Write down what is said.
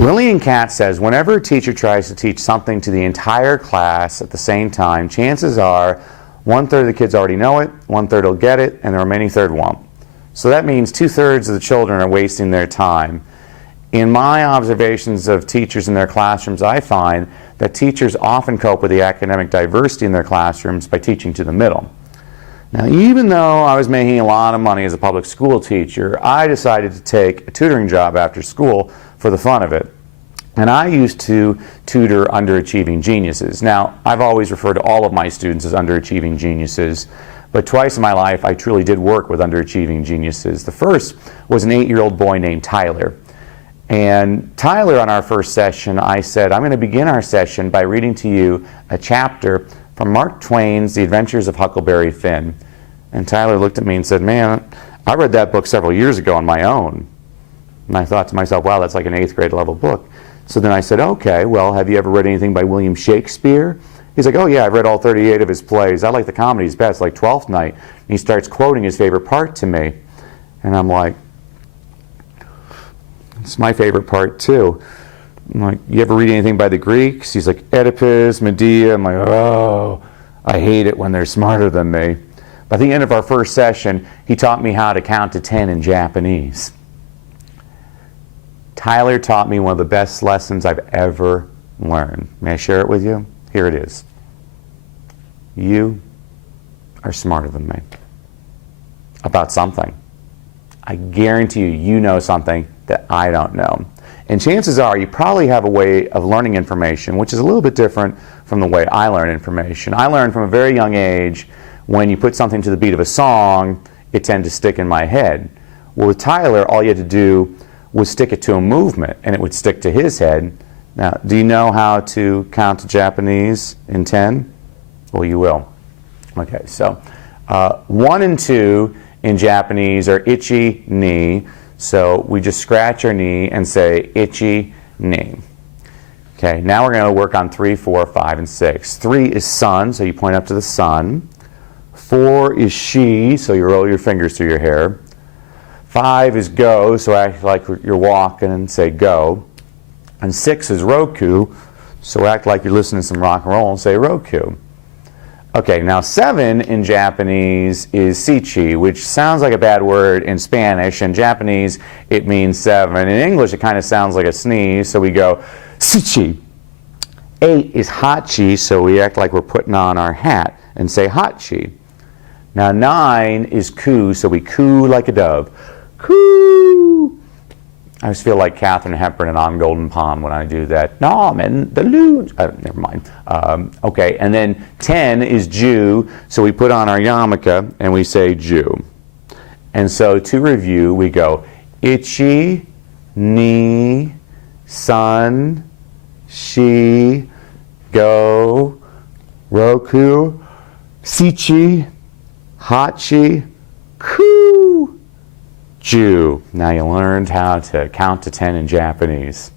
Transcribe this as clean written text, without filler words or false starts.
Lillian Katz says, whenever a teacher tries to teach something to the entire class at the same time, chances are 1/3 of the kids already know it, 1/3 will get it, and the remaining third won't. So that means 2/3 of the children are wasting their time. In my observations of teachers in their classrooms, I find that teachers often cope with the academic diversity in their classrooms by teaching to the middle. Now, even though I was making a lot of money as a public school teacher, I decided to take a tutoring job after school for the fun of it. And I used to tutor underachieving geniuses. Now, I've always referred to all of my students as underachieving geniuses, but twice in my life I truly did work with underachieving geniuses. The first was an 8-year-old boy named Tyler. And Tyler, on our first session, I said, I'm going to begin our session by reading to you a chapter from Mark Twain's The Adventures of Huckleberry Finn. And Tyler looked at me and said, man, I read that book several years ago on my own. And I thought to myself, wow, that's like an 8th grade level book. So then I said, okay, well, have you ever read anything by William Shakespeare? He's like, oh yeah, I've read all 38 of his plays. I like the comedies best, like Twelfth Night. And he starts quoting his favorite part to me. And I'm like, it's my favorite part too. I'm like, you ever read anything by the Greeks? He's like, Oedipus, Medea. I'm like, oh, I hate it when they're smarter than me. By the end of our first session, he taught me how to count to 10 in Japanese. Tyler taught me one of the best lessons I've ever learned. May I share it with you? Here it is. You are smarter than me about something. I guarantee you, you know something that I don't know. And chances are you probably have a way of learning information which is a little bit different from the way I learn information. I learned from a very young age when you put something to the beat of a song, it tended to stick in my head. Well, with Tyler, all you had to do was stick it to a movement and it would stick to his head. Now, do you know how to count to Japanese in 10? Well, you will. Okay, so 1 and 2 in Japanese are ichi, ni. So we just scratch our knee and say ichi, ni. Okay, now we're going to work on 3, 4, 5, and 6. 3 is sun, so you point up to the sun. 4 is shi, so you roll your fingers through your hair. 5 is go, so act like you're walking and say go. And 6 is roku, so act like you're listening to some rock and roll and say roku. Okay, now 7 in Japanese is sichi, which sounds like a bad word in Spanish. In Japanese, it means 7. In English, it kind of sounds like a sneeze, so we go sichi. 8 is hachi, so we act like we're putting on our hat and say hachi. Now 9 is ku, so we coo like a dove. Coo! I just feel like Katharine Hepburn in On Golden Pond when I do that. No, I'm in the loons. Never mind. Okay, and then 10 is Jew, so we put on our yarmulke and we say Jew. And so to review, we go ichi, ni, sun, shi, go, roku, sichi, hachi, ku, Jew. Now you learned how to count to 10 in Japanese.